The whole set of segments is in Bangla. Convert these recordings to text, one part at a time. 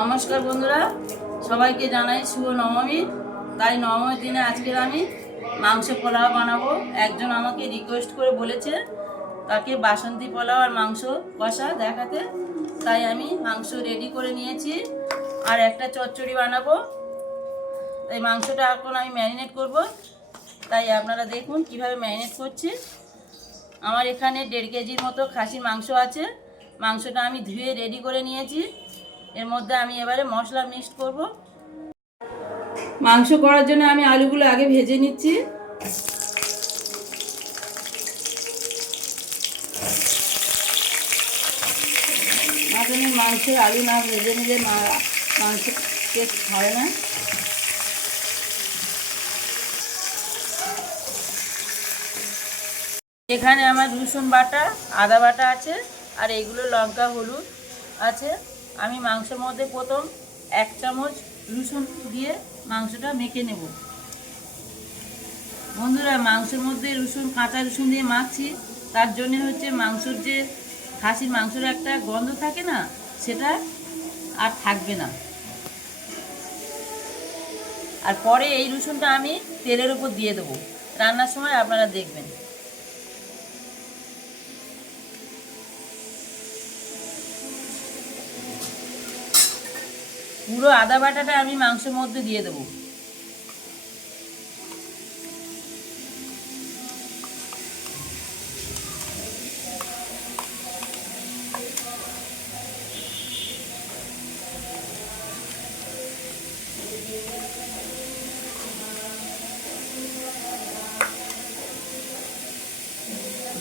নমস্কার বন্ধুরা, সবাইকে জানাই শুভ নবমী। তাই নবমীর দিনে আজকের আমি মাংস পোলাও বানাবো। একজন আমাকে রিকোয়েস্ট করে বলেছে তাকে বাসন্তী পোলাও আর মাংস কষা দেখাতে, তাই আমি মাংস রেডি করে নিয়েছি আর একটা চচ্চড়ি বানাবো। তাই মাংসটা এখন আমি ম্যারিনেট করব, তাই আপনারা দেখুন কিভাবে ম্যারিনেট করছি। আমার এখানে 1.5 কেজির মতো খাসির মাংস আছে। মাংসটা আমি ধুয়ে রেডি করে নিয়েছি। এর মধ্যে আমি এবারে মশলা মিক্স করব। মাংস করার জন্য আমি আলুগুলো আগে ভেজে নিচ্ছি। মাটনের মাংসের আলু না ভেজে নিলে মাংস টেস্ট হয় না। এখানে আমার রসুন বাটা, আদা বাটা আছে, আর এইগুলো লঙ্কা হলুদ আছে। আমি মাংসের মধ্যে প্রথম 1 চামচ রসুন দিয়ে মাংসটা মেখে নেব। বন্ধুরা, মাংসের মধ্যে কাঁচা রসুন দিয়ে মাখছি, তার জন্য হচ্ছে মাংসর যে খাসির মাংসের একটা গন্ধ থাকে না, সেটা আর থাকবে না। আর পরে এই রসুনটা আমি তেলের উপর দিয়ে দেবো, রান্নার সময় আপনারা দেখবেন। পুরো আদা বাটাটা আমি মাংসের মধ্যে দিয়ে দেবো।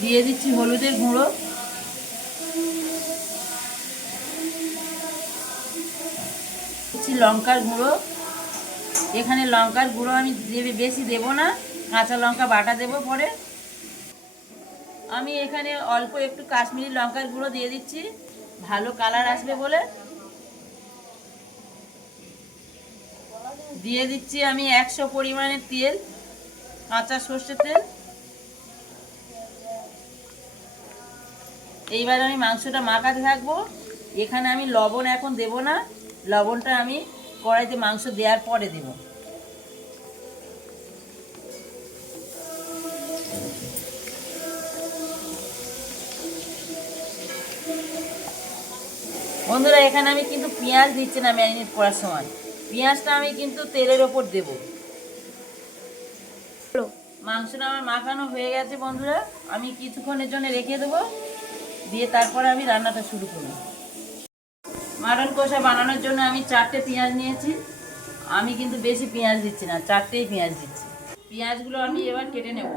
দিয়ে দিচ্ছি হলুদের গুঁড়ো, দিচ্ছি লঙ্কার গুঁড়ো। এখানে লঙ্কার গুঁড়ো আমি বেশি দেব না, কাঁচা লঙ্কা বাটা দেব পরে। আমি এখানে অল্প একটু কাশ্মীরি লঙ্কার গুঁড়ো দিয়ে দিচ্ছি, ভালো কালার আসবে বলে। দিয়ে দিচ্ছি আমি 100 পরিমাণের তেল, কাঁচা সর্ষের তেল। এইবার আমি মাংসটা মাখাতে থাকবো। এখানে আমি লবণ এখন দেব না, লবণটা আমি কড়াইতে মাংস দেওয়ার পরে দেব। বন্ধুরা, এখানে আমি কিন্তু পেঁয়াজ দিচ্ছি না ম্যারিনেট করার সময়। পেঁয়াজটা আমি কিন্তু তেলের ওপর দেব। মাংসটা আমার মাখানো হয়ে গেছে বন্ধুরা, আমি কিছুক্ষণের জন্য রেখে দেবো, দিয়ে তারপরে আমি রান্নাটা শুরু করব। মাটন কষা বানানোর জন্য আমি 4টে পেঁয়াজ নিয়েছি। আমি কিন্তু বেশি পেঁয়াজ দিচ্ছি না, 4টেই পেঁয়াজ দিচ্ছি। পেঁয়াজগুলো আমি এবার কেটে নেব।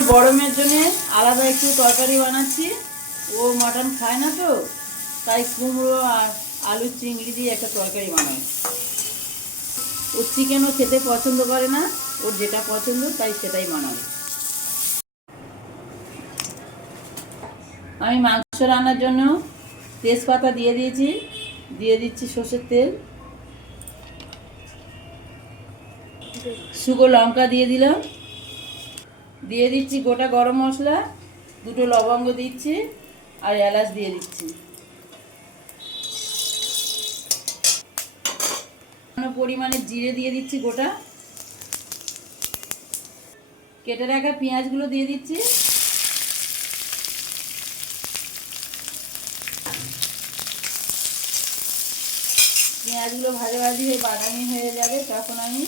গরমের জন্য আলাদা একটু তরকারি বানাচ্ছি। ও মাটন খায় না তো, তাই কুমড়ো আর আলু চিংড়ি দিয়ে একটা তরকারি বানাই। ও চিকেনও খেতে পছন্দ করে না, ওর যেটা পছন্দ তাই সেটাই বানাই। আমি মাংস রান্নার জন্য তেজপাতা দিয়ে দিয়েছি, দিয়ে দিচ্ছি সর্ষের তেল, শুকনো লঙ্কা দিয়ে দিলাম, দিয়ে দিচ্ছি গোটা গরম মশলা, 2টো লবঙ্গ দিচ্ছি, আর এলাচ দিয়ে দিচ্ছি। পরিমাণে জিরে দিয়ে দিচ্ছি গোটা। কেটে রাখা পেঁয়াজগুলো দিয়ে দিচ্ছি। পেঁয়াজগুলো ভাজা ভাজি হয়ে বাদামি হয়ে যাবে, তখন আমি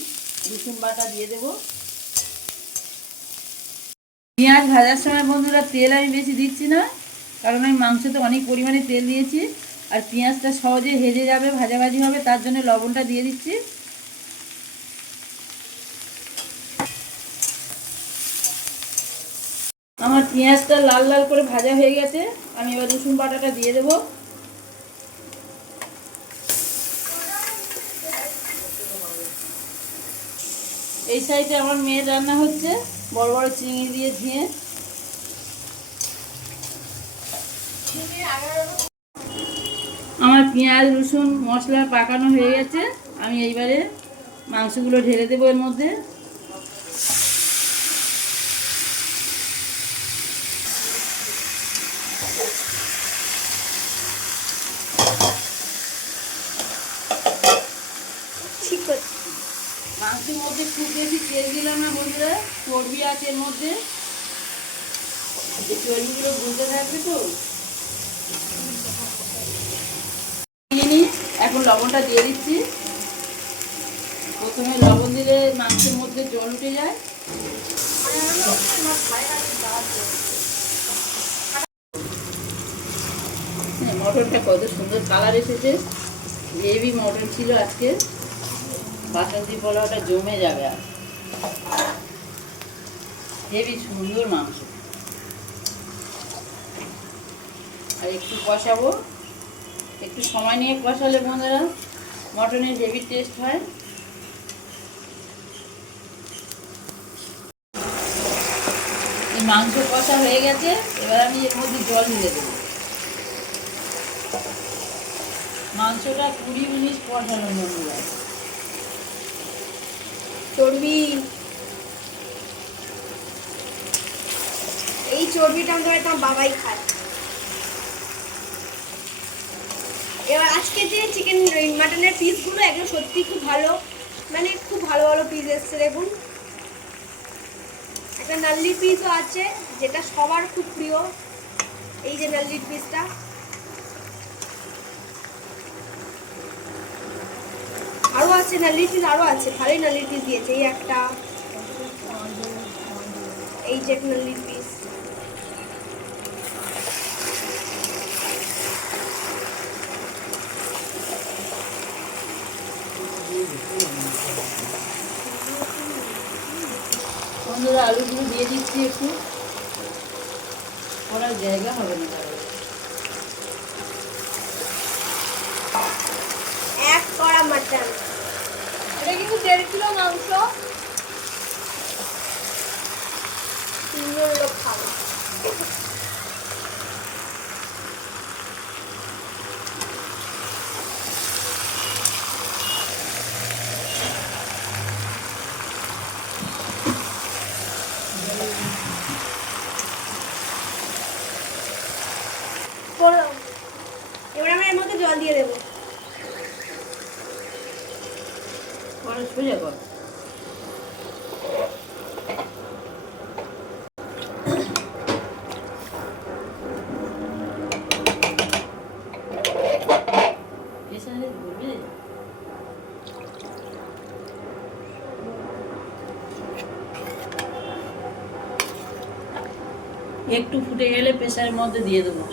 রসুন বাটা দিয়ে দেবো। পেঁয়াজ ভাজার সময় বন্ধুরা তেল আমি বেশি দিচ্ছি না, কারণ আমি মাংসতে অনেক পরিমাণে তেল দিয়েছি। আর পেঁয়াজটা সহজে হেজে যাবে, ভাজাভাজি হবে, তার জন্য লবণটা দিয়ে দিচ্ছি। আমার পেঁয়াজটা লাল লাল করে ভাজা হয়ে গেছে, আমি এবার রসুন বাটাটা দিয়ে দেবো। এই সাইডে আমার মেয়ের রান্না হচ্ছে, বড় বড় চিংড়ি দিয়ে ধুয়ে। আমার পেঁয়াজ রসুন মশলা পাকানো হয়ে গেছে, আমি এইবারে মাংসগুলো ঢেলে দেবো এর মধ্যে। মাংসের মধ্যে খুব বেশি তেল দিলাম না বন্ধুরা, চর্বি আছে এর মধ্যে, যে চর্বিগুলো গুলতে থাকবে তো। এখন লবণটা দিয়ে দিচ্ছি। প্রথমে লবণ দিলে মাংসের মধ্যে জল উঠে যায়। মটনটা কত সুন্দর কালার এসেছে, গ্রেভি মটন ছিল আজকে। বাসন্তী পোলাওটা জমে যাবে, আর হেবি সুন্দর মাংস। আর একটু কষাবো, একটু সময় নিয়ে কষালে বন্ধুরা মটনের হেভি টেস্ট হয়। এই মাংস কষা হয়ে গেছে, এবার আমি এর মধ্যে জল ঢেলে দেবো। মাংসটা 20 মিনিট কষানো বন্ধুরা। চর্বি, এই চর্বিটা আমাদের বাড়িতে আমার বাবাই খায়। এবার আজকে যে চিকেন মাটনের পিসগুলো একদম সত্যি খুব ভালো, মানে খুব ভালো ভালো পিস এসছে। দেখুন একটা নাল্লির পিসও আছে, যেটা সবার খুব প্রিয়। এই যে নাল্লির পিসটা, আরও আছে নাল্লির পিস, আরও আছে, ভালোই নাল্লির পিস দিয়েছে। এই একটা, এই যে নাল্লির পিস। বন্ধুরা আলুগুলো দিয়ে দিচ্ছি, একটু করার জায়গা হবে না। এক কড়া মাটন, এটা কিন্তু 1.5 কিলো মাংস, 3 জন লোক খাবে। এবার আমরা এর মধ্যে জল দিয়ে দেবো। সোজা কর। একটু ফুটে গেলে প্রেসারের মধ্যে দিয়ে দেবো।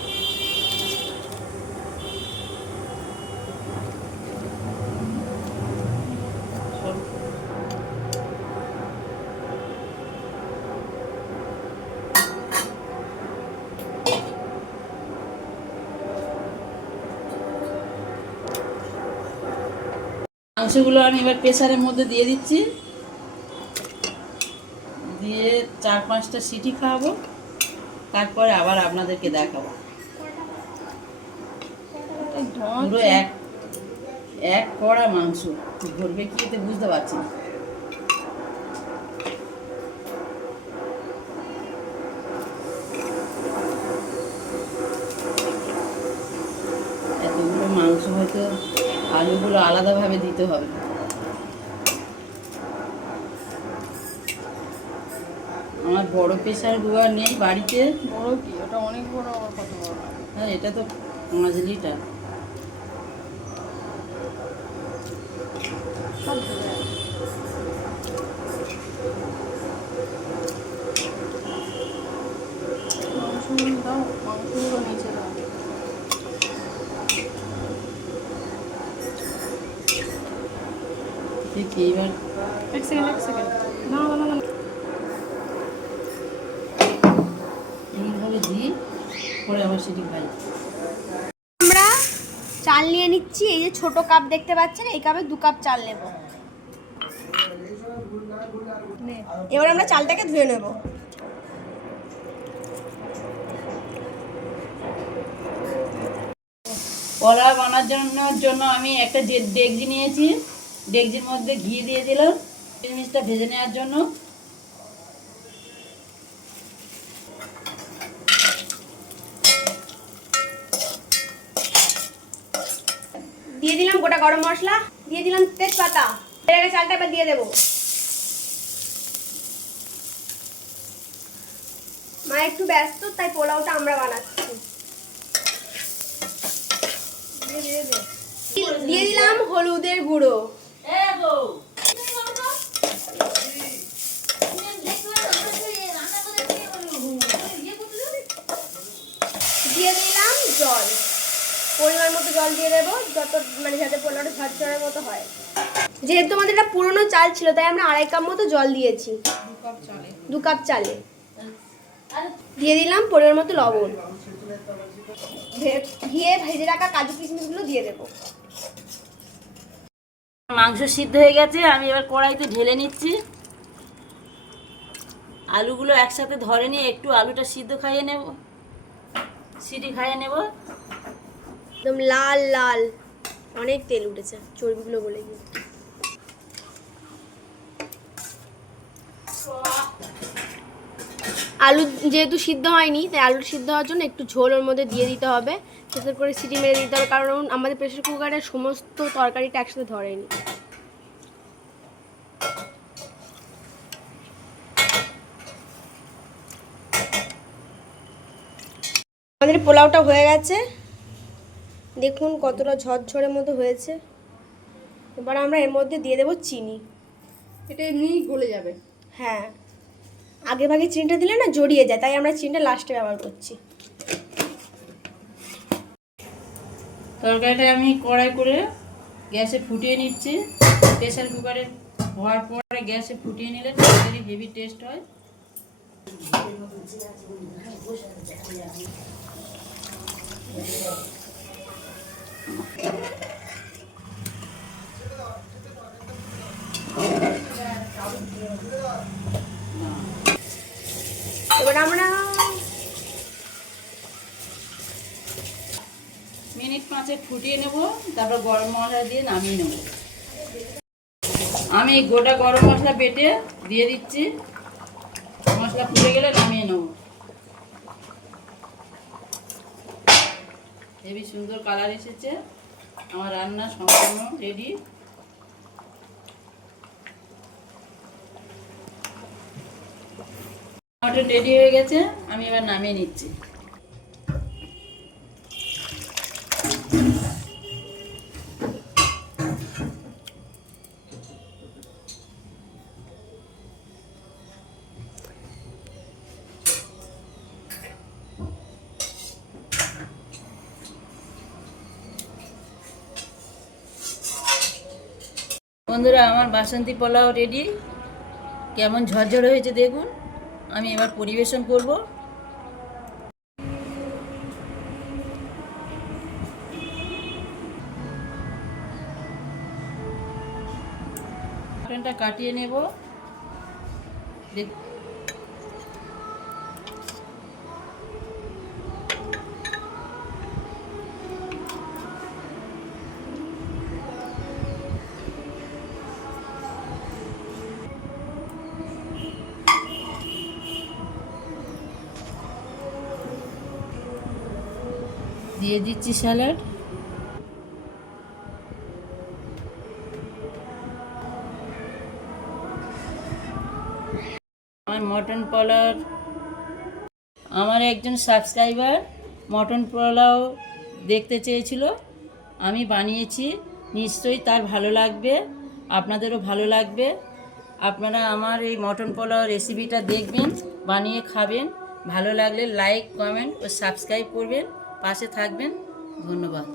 মাংসগুলো আমি এবার প্রেসারের মধ্যে দিয়ে দিচ্ছি, দিয়ে 4-5টা সিটি খাওয়াবো, তারপরে আবার আপনাদেরকে দেখাবো। পুরো এক কড়া মাংস ধরবে কি এতে বুঝতে পারছি না। এতগুলো মাংস হয়তো আলুগুলো আলাদাভাবে দিতে হবে। আমার বড় প্রেসার কুকার নেই বাড়িতে। বড় কি ওটা? অনেক বড়। আবার কত বড়? হ্যাঁ, এটা তো 5 লিটার। সব ধরে আছে। মাংসগুলো দাও, মাংসগুলো নিচে দাও। ঠিক এইবার এক সেকেন্ড না না না না এইভাবে দিই, পরে আবার সেটি খাই। আমরা চাল নিয়ে নিচ্ছি। এই যে ছোট কাপ দেখতে পাচ্ছেন, এই কাপে 2 কাপ চাল নেব। এবার আমরা চালটাকে ধুয়ে নেব। পোলাও বানানোর জন্য আমি একটা ডেকচি নিয়েছি। ডেকচির মধ্যে ঘি দিয়ে দিলাম জিনিসটা ভেজে নেওয়ার জন্য। দিয়ে দিলাম গোটা গরম মশলা, দিয়ে দিলাম তেজপাতা। এর আগে চালটা এবার দিয়ে দেবো। মা একটু ব্যস্ত, তাই পোলাওটা আমরা বানাচ্ছি। দিয়ে দিলাম হলুদের গুঁড়ো, দিয়ে দিলাম জল। পরিমাণ মতো জল দিয়ে দেবো, যত মানে যাতে পোলাওটা ঝরঝরের মতো হয়। যেহেতু আমাদের এটা পুরনো চাল ছিল, তাই আমরা 2.5 কাপ মতো জল দিয়েছি। 2 কাপ চালে দিয়ে দিলাম পরিমাণ মতো লবণ। ঘিয়ে ভেজে রাখা কাজু কিশমিশগুলো দিয়ে দেবো। মাংস সিদ্ধ হয়ে গেছে, আমি এবার কড়াইতে ঢেলে নিচ্ছি। আলুগুলো একসাথে ধরে নিয়ে একটু আলুটা সিদ্ধ খাইয়ে নেব, সিটি খাইয়ে নেব। একদম লাল লাল, অনেক তেল উঠেছে, চর্বিগুলো গলে গিয়ে। আলু যেহেতু সিদ্ধ হয়নি, তাই আলু সিদ্ধ হওয়ার জন্য একটু ঝোল ওর মধ্যে দিয়ে দিতে হবে। তাতে করে সিটি মেরে দিতে হবে, কারণ আমাদের প্রেসার কুকারের সমস্ত তরকারিটা একসাথে ধরেনি। আমাদের পোলাওটা হয়ে গেছে, দেখুন কতটা ঝরঝরের মতো হয়েছে। এবার আমরা এর মধ্যে দিয়ে দেবো চিনি। এটা এমনি গলে যাবে। হ্যাঁ, আগে ভাগে চিনিটা দিলে না জড়িয়ে যায়, তাই আমরা চিনিটা লাস্টে ব্যবহার করছি। তরকারিটা আমি কড়াই করে গ্যাসে ফুটিয়ে নিচ্ছি। প্রেসার কুকারে হওয়ার পরে গ্যাসে ফুটিয়ে নিলে তরকারি হেভি টেস্ট হয়। এবার আমরা মিনিট 5 ফুটিয়ে নেব, তারপর গরম মশলা দিয়ে নামিয়ে নেব। আমি গোটা গরম মশলা বেটে দিয়ে দিচ্ছি। মশলা ফুটে গেলে নামিয়ে নেব। হেবি সুন্দর কালার এসেছে, আমার রান্না সম্পূর্ণ রেডি। মটন রেডি হয়ে গেছে, আমি এবার নামিয়ে নিচ্ছি। বন্ধুরা, আমার বাসন্তী পোলাও রেডি। কেমন ঝরঝর হয়েছে দেখুন। আমি এবার পরিবেশন করব। মটনটা কাটিয়ে নেব। দিয়ে দিচ্ছি স্যালাড। আমার মটন পোলাও, আমার একজন সাবস্ক্রাইবার মটন পোলাও দেখতে চেয়েছিল, আমি বানিয়েছি। নিশ্চয়ই তার ভালো লাগবে, আপনাদেরও ভালো লাগবে। আপনারা আমার এই মটন পোলাও রেসিপিটা দেখবেন, বানিয়ে খাবেন। ভালো লাগলে লাইক, কমেন্ট ও সাবস্ক্রাইব করবেন, পাশে থাকবেন। ধন্যবাদ।